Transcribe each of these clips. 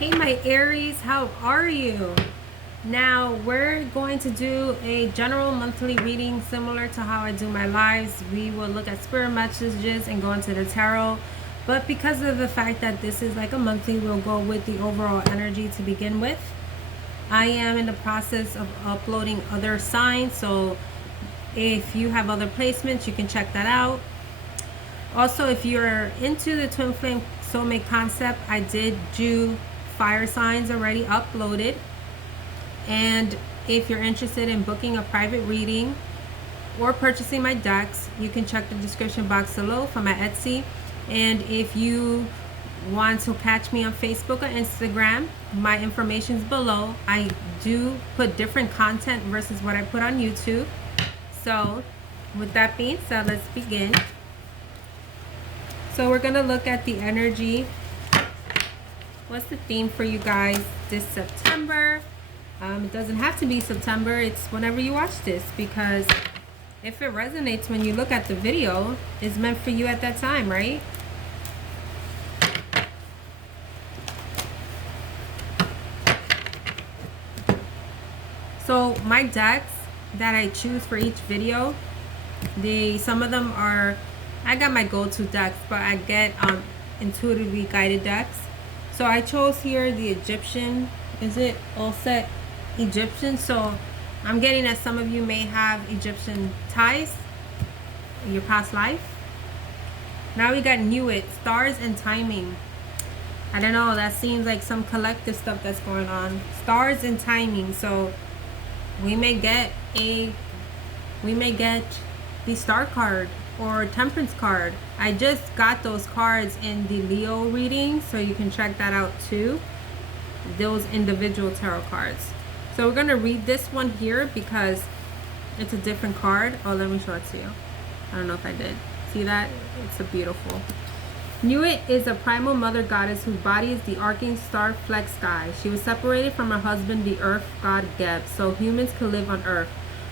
Hey my Aries, how are you? Now we're going to do a general monthly reading similar to how I do my lives. We will look at spirit messages and go into the tarot. But because of the fact that this is like a monthly, we'll go with the overall energy to begin with. I am in the process of uploading other signs, so if you have other placements, you can check that out. Also, if you're into the twin flame soulmate concept, I did do fire signs already uploaded. And if you're interested in booking a private reading or purchasing my decks, you can check the description box below for my Etsy. And if you want to catch me on Facebook or Instagram, my information is below. I do put different content versus what I put on YouTube. So with that being said, let's begin. So we're going to look at the energy. What's the theme for you guys this September? It doesn't have to be September. It's whenever you watch this, because if it resonates when you look at the video, it's meant for you at that time, right? So my decks that I choose for each video, some of them are, I got my go-to decks, but I get intuitively guided decks. So I chose here the Egyptian. Is it all set Egyptian? So I'm getting that some of you may have Egyptian ties in your past life. Now we got Knew It, Stars and Timing. I don't know, that seems like some collective stuff that's going on. Stars and Timing. So we may get the Star card or Temperance card. I just got those cards in the Leo reading, so you can check that out too, those individual tarot cards. So we're going to read this one here because it's a different card. Oh, let me show it to you. I don't know if I did. See that? It's a beautiful. Knew It is a primal mother goddess whose body is the arcing star flecked sky. She was separated from her husband, the earth god Geb, so humans could live on earth.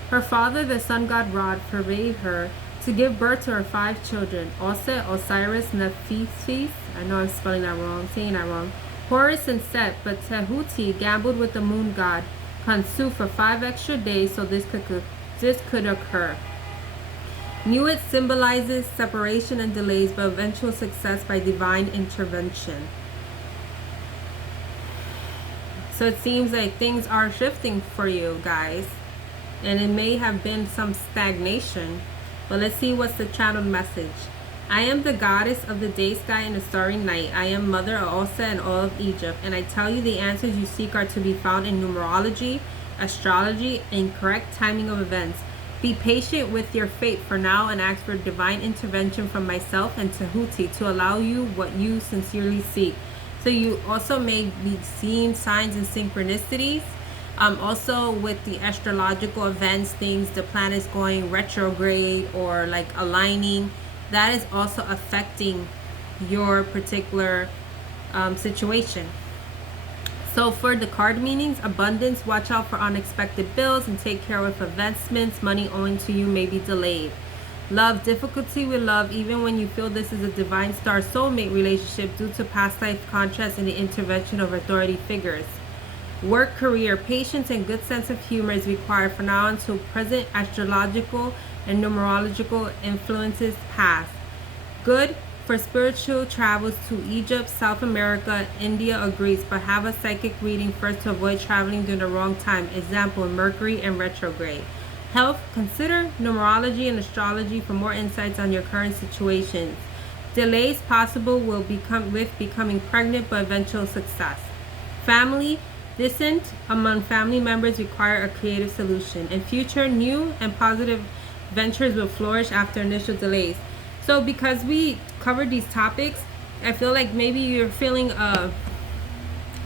Her father, the sun god Rod, forbade her to give birth to her 5 children: Oset, Osiris, Nephthys, I know I'm spelling that wrong, saying that wrong, Horus and Set, but Tehuti gambled with the moon god Khonsu for 5 extra days so this could occur. Knew It symbolizes separation and delays, but eventual success by divine intervention. So it seems like things are shifting for you guys, and it may have been some stagnation. But let's see what's the channeled message. I am the goddess of the day sky and the starry night. I am mother of Osa and all of Egypt, and I tell you the answers you seek are to be found in numerology, astrology, and correct timing of events. Be patient with your fate for now and ask for divine intervention from myself and Tehuti to allow you what you sincerely seek. So you also may be seeing signs and synchronicities. Also with the astrological events, things, the planets going retrograde or like aligning, that is also affecting your particular situation. So for the card meanings: abundance, watch out for unexpected bills and take care of investments. Money owing to you may be delayed. Love, difficulty with love, even when you feel this is a divine star soulmate relationship due to past life contrasts and the intervention of authority figures. Work, career, patience, and good sense of humor is required for now until present astrological and numerological influences pass. Good for spiritual travels to Egypt, South America, India, or Greece, but have a psychic reading first to avoid traveling during the wrong time. Example, Mercury and retrograde. Health, consider numerology and astrology for more insights on your current situations. Delays possible with becoming pregnant, but eventual success. Family, dissent among family members require a creative solution, and future new and positive ventures will flourish after initial delays. So because we covered these topics, I feel like maybe you're feeling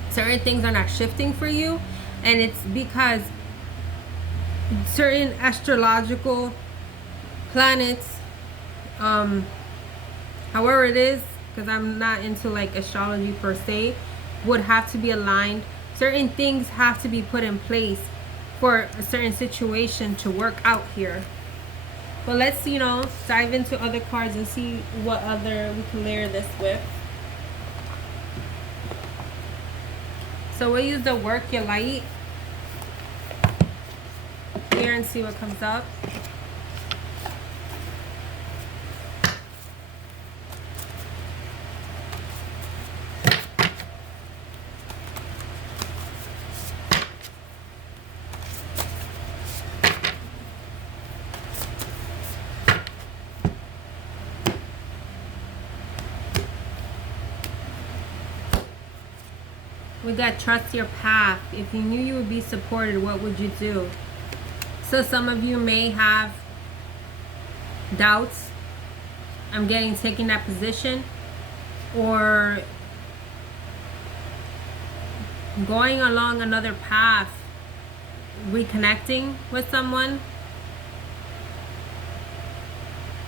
certain things are not shifting for you, and it's because certain astrological planets, however it is, because I'm not into like astrology per se, would have to be aligned. Certain things have to be put in place for a certain situation to work out here. But let's, dive into other cards and see what other we can layer this with. So we'll use the work your light here and see what comes up. We got trust your path. If you knew you would be supported, what would you do? So some of you may have doubts. I'm getting taking that position, or going along another path, reconnecting with someone,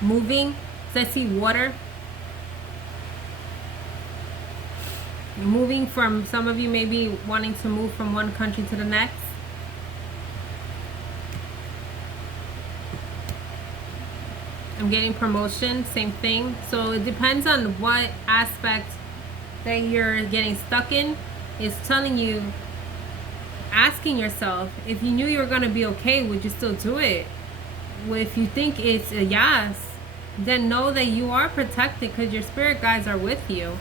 moving. So I see water. Moving from, some of you may be wanting to move from one country to the next. I'm getting promotion, same thing. So it depends on what aspect that you're getting stuck in. It's telling you, asking yourself, if you knew you were going to be okay, would you still do it? Well, if you think it's a yes, then know that you are protected because your spirit guides are with you.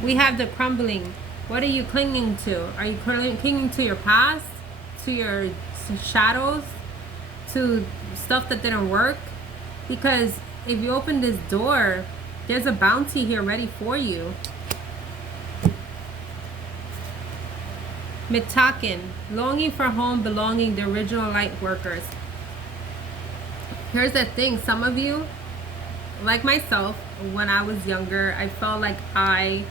We have the crumbling. What are you clinging to? Are you clinging to your past, to your shadows, to stuff that didn't work? Because if you open this door, there's a bounty here ready for you. Mitaken, longing for home, belonging, the original light workers. Here's the thing, some of you, like myself, when I was younger, I felt like I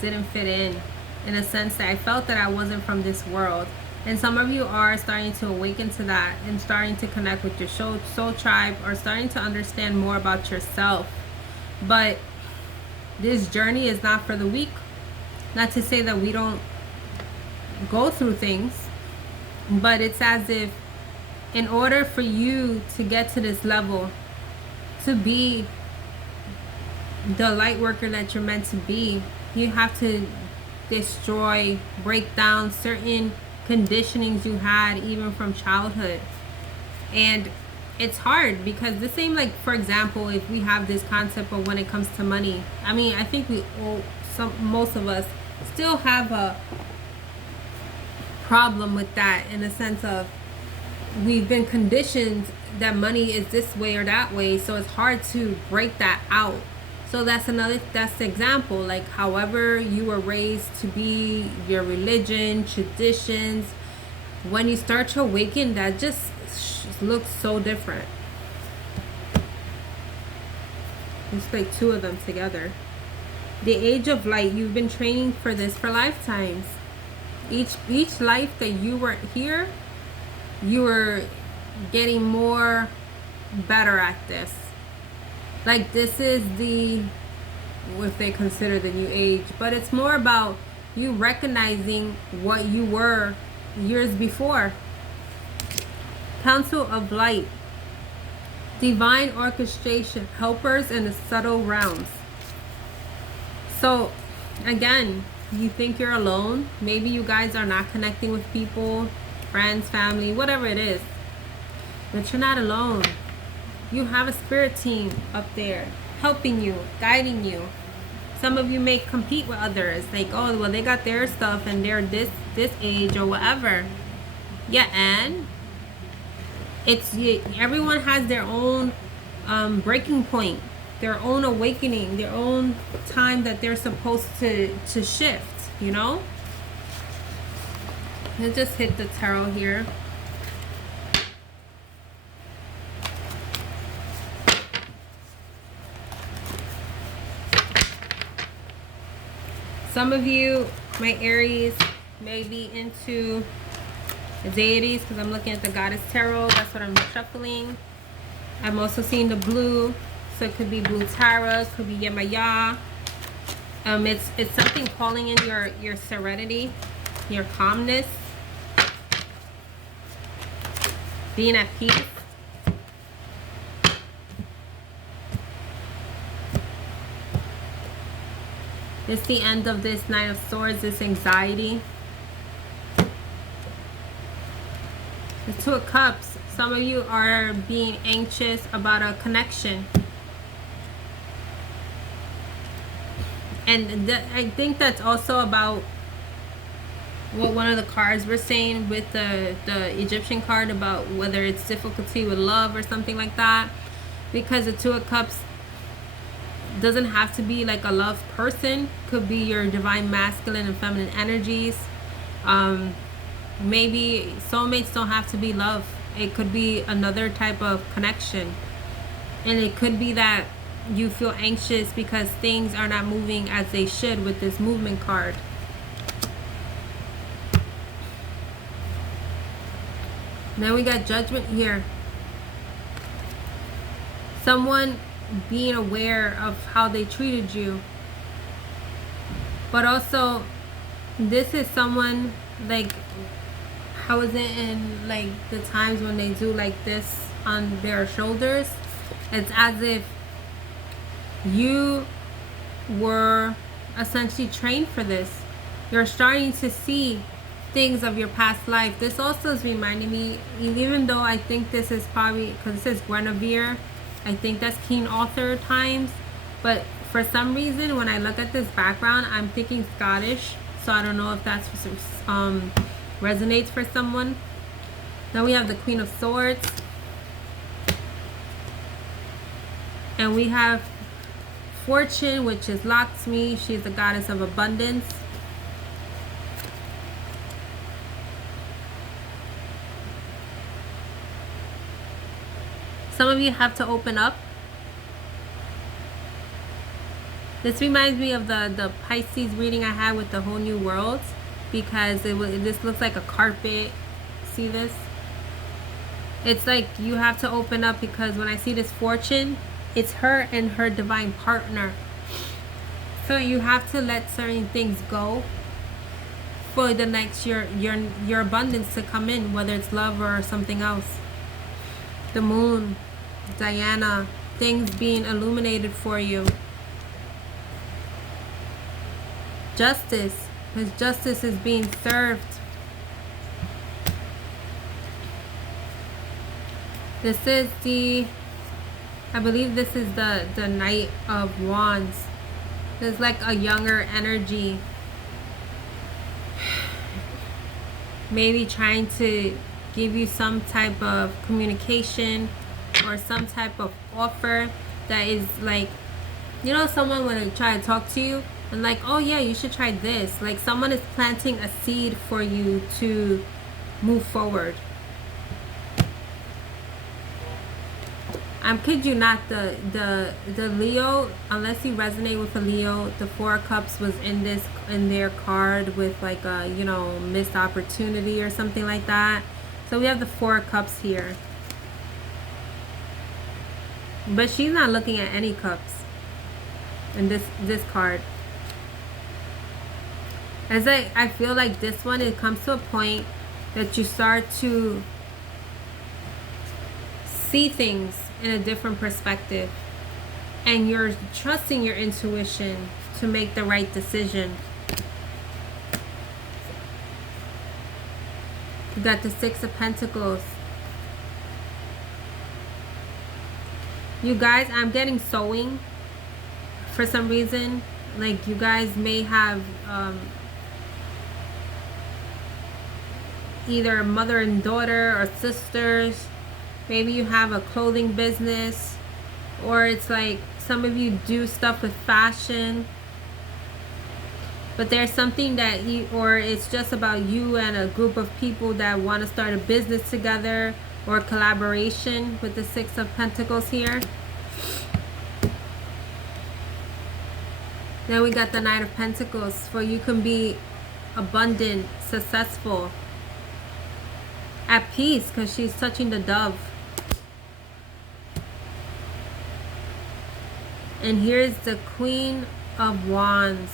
didn't fit in a sense that I felt that I wasn't from this world. And some of you are starting to awaken to that and starting to connect with your soul tribe, or starting to understand more about yourself. But this journey is not for the weak. Not to say that we don't go through things, but it's as if in order for you to get to this level, to be the light worker that you're meant to be, you have to destroy, break down certain conditionings you had even from childhood. And it's hard because the same, like, for example, if we have this concept of when it comes to money, I mean, I think we all, most of us still have a problem with that, in the sense of we've been conditioned that money is this way or that way, so it's hard to break that out. So that's the example, like however you were raised to be, your religion, traditions, when you start to awaken, that just looks so different. It's like two of them together. The age of light, you've been training for this for lifetimes. Each life that you were here, you were getting more better at this. Like, this is the, what they consider the new age, but it's more about you recognizing what you were years before. Council of Light, divine orchestration, helpers in the subtle realms. So again, you think you're alone. Maybe you guys are not connecting with people, friends, family, whatever it is, but you're not alone. You have a spirit team up there helping you, guiding you. Some of you may compete with others, like, oh, well, they got their stuff and they're this age or whatever. Yeah, and it's, everyone has their own breaking point, their own awakening, their own time that they're supposed to shift, you know? Let's just hit the tarot here. Some of you, my Aries, may be into deities, because I'm looking at the Goddess Tarot. That's what I'm shuffling. I'm also seeing the blue, so it could be blue Tara, it could be Yemaya. It's something calling in your serenity, your calmness, being at peace. It's the end of this Nine of Swords, this anxiety. The Two of Cups. Some of you are being anxious about a connection. And I think that's also about what one of the cards were saying with the Egyptian card, about whether it's difficulty with love or something like that. Because the Two of Cups doesn't have to be like a love person. Could be your divine masculine and feminine energies. Maybe soulmates don't have to be love. It could be another type of connection. And it could be that you feel anxious because things are not moving as they should with this movement card. Then we got Judgment here. Someone being aware of how they treated you. But also, this is someone, like, how is it in like the times when they do like this on their shoulders? It's as if you were essentially trained for this. You're starting to see things of your past life. This also is reminding me, even though I think this is probably, because it says Guinevere, I think that's King Arthur times, but for some reason when I look at this background, I'm thinking Scottish, so I don't know if that's resonates for someone. Then we have the Queen of Swords, and we have Fortune, which is Lakshmi. She's the goddess of abundance. Some of you have to open up. This reminds me of the Pisces reading I had with the Whole New World, because this looks like a carpet. See this? It's like you have to open up, because when I see this Fortune, it's her and her divine partner. So you have to let certain things go for the next your abundance to come in, whether it's love or something else. The Moon, Diana, things being illuminated for you. Justice, because justice is being served. This is I believe this is the Knight of Wands. There's like a younger energy. Maybe trying to give you some type of communication or some type of offer that is like, you know, someone when they try to talk to you and like, oh yeah, you should try this. Like someone is planting a seed for you to move forward. I'm kid you not, the Leo, unless you resonate with a Leo, the Four of Cups was in their card with like a, you know, missed opportunity or something like that. So we have the Four of Cups here. But she's not looking at any cups in this card. As I feel like this one, it comes to a point that you start to see things in a different perspective, and you're trusting your intuition to make the right decision. You got the Six of Pentacles. You guys, I'm getting sewing for some reason. Like you guys may have either mother and daughter or sisters. Maybe you have a clothing business, or it's like some of you do stuff with fashion. But there's something that or it's just about you and a group of people that want to start a business together, or collaboration with the Six of Pentacles here. Then we got the Knight of Pentacles, for you can be abundant, successful, at peace, because she's touching the dove. And here's the Queen of Wands,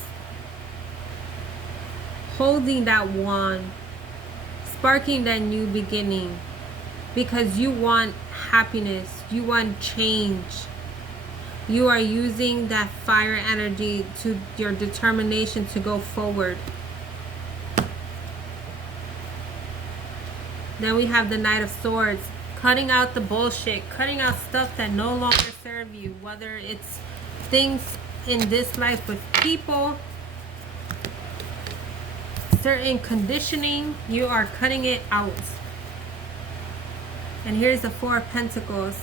holding that wand, sparking that new beginning, because you want happiness, you want change. You are using that fire energy to your determination to go forward. Then we have the Knight of Swords. Cutting out the bullshit. Cutting out stuff that no longer serve you. Whether it's things in this life with people, certain conditioning, you are cutting it out. And here's the Four of Pentacles.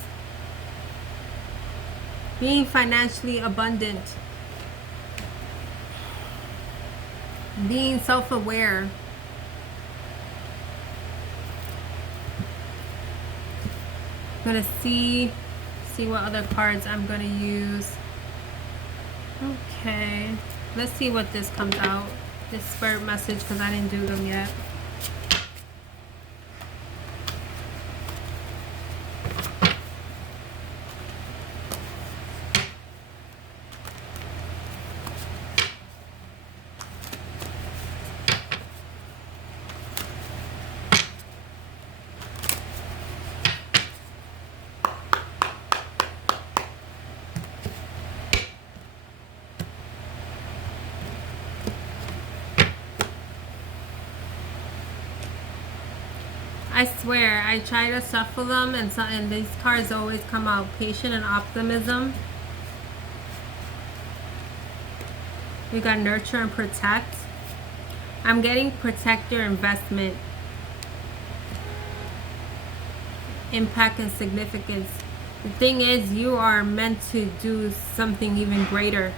Being financially abundant. Being self-aware. I'm gonna see what other cards I'm gonna use. Okay, let's see what this comes out. This spirit message, because I didn't do them yet. I swear, I try to shuffle them, and these cards always come out. Patient and optimism. We got nurture and protect. I'm getting protect your investment. Impact and significance. The thing is, you are meant to do something even greater.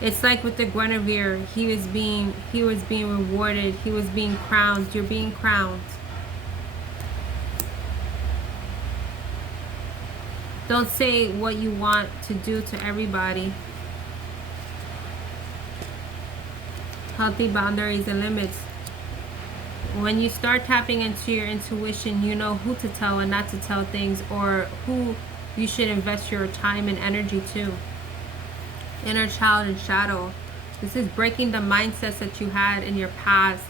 It's like with the Guinevere, he was being rewarded, he was being crowned, you're being crowned. Don't say what you want to do to everybody. Healthy boundaries and limits. When you start tapping into your intuition, you know who to tell and not to tell things, or who you should invest your time and energy to. Inner child and shadow. This is breaking the mindsets that you had in your past.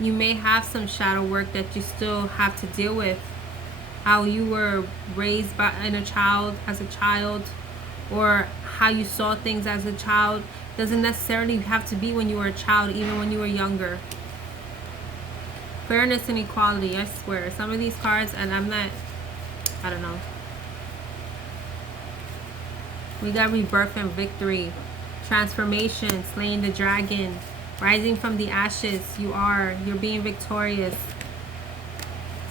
You may have some shadow work that you still have to deal with. How you were raised as a child, or how you saw things as a child. Doesn't necessarily have to be when you were a child, even when you were younger. Fairness and equality, I swear. Some of these cards, and I don't know. We got rebirth and victory. Transformation, slaying the dragon. Rising from the ashes, you're being victorious.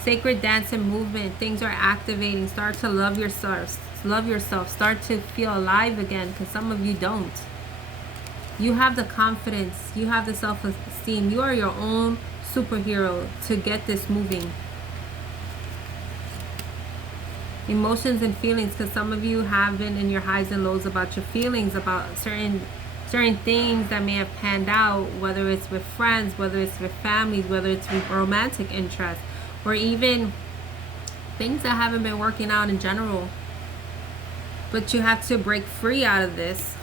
Sacred dance and movement, things are activating. Start to love yourself. Start to feel alive again, because some of you don't. You have the confidence. You have the self-esteem. You are your own superhero to get this moving. Emotions and feelings, because some of you have been in your highs and lows about your feelings, about certain things that may have panned out, whether it's with friends, whether it's with families, whether it's with romantic interests, or even things that haven't been working out in general. But you have to break free out of this.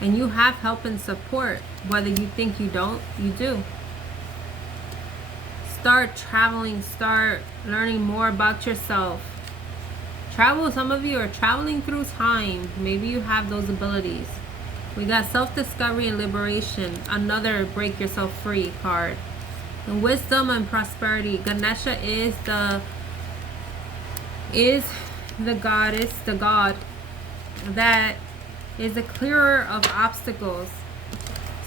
And you have help and support. Whether you think you don't, you do. Start traveling. Start learning more about yourself. Travel. Some of you are traveling through time. Maybe you have those abilities. We got self-discovery and liberation. Another break yourself free card. And wisdom and prosperity. Ganesha is the goddess, the god that is a clearer of obstacles.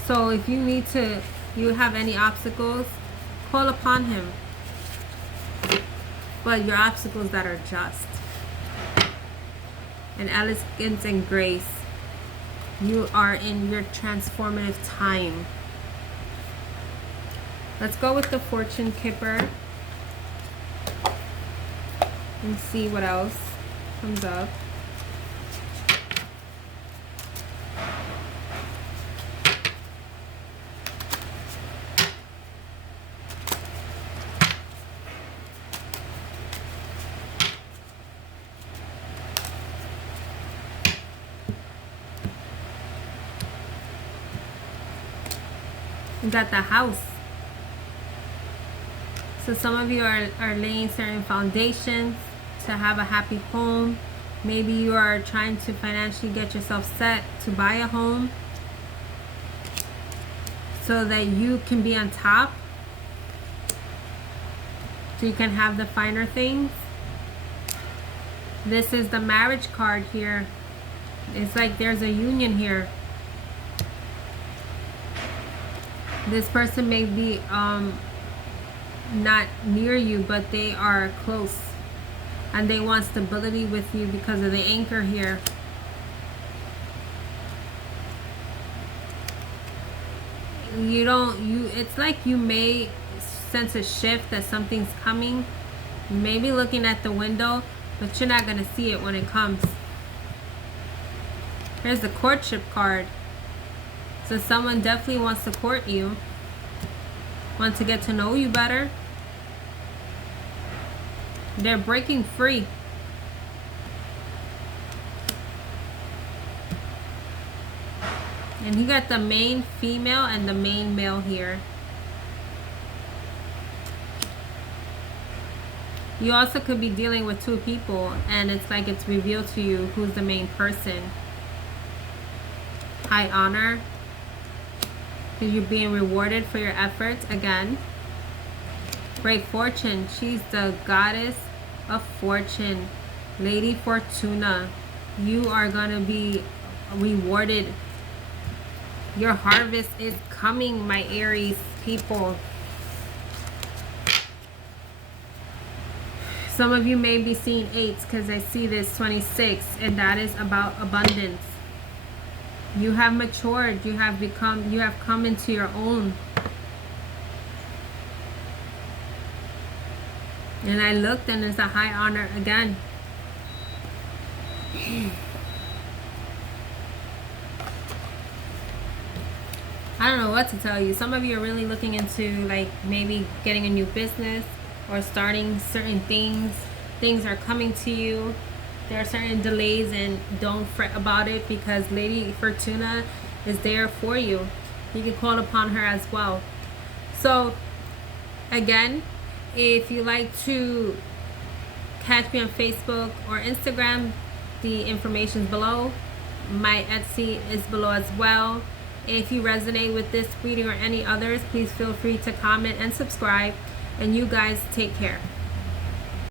So if you have any obstacles, call upon him. But your obstacles that are just. And elegance and grace. You are in your transformative time. Let's go with the fortune kipper and see what else comes up. We got the house. So some of you are laying certain foundations to have a happy home. Maybe you are trying to financially get yourself set to buy a home so that you can be on top. so you can have the finer things. This is the marriage card here. It's like there's a union here. This person may be not near you, but they are close. And they want stability with you because of the anchor here. It's like you may sense a shift that something's coming. You may be looking at the window, but you're not going to see it when it comes. Here's the courtship card. So someone definitely wants to court you, wants to get to know you better. They're breaking free. And you got the main female and the main male here. You also could be dealing with two people, and it's like it's revealed to you who's the main person. High honor, because you're being rewarded for your efforts again. Great fortune. She's the goddess of fortune. Lady Fortuna. You are going to be rewarded. Your harvest is coming, my Aries people. Some of you may be seeing 8s because I see this 26, and that is about abundance. You have matured. You have come into your own. And I looked, and there's a high honor again. I don't know what to tell you. Some of you are really looking into like maybe getting a new business or starting certain things. Things are coming to you. There are certain delays, and don't fret about it because Lady Fortuna is there for you. You can call upon her as well. So again, if you like to catch me on Facebook or Instagram, the information is below. My Etsy is below as well. If you resonate with this reading or any others, please feel free to comment and subscribe. And you guys take care.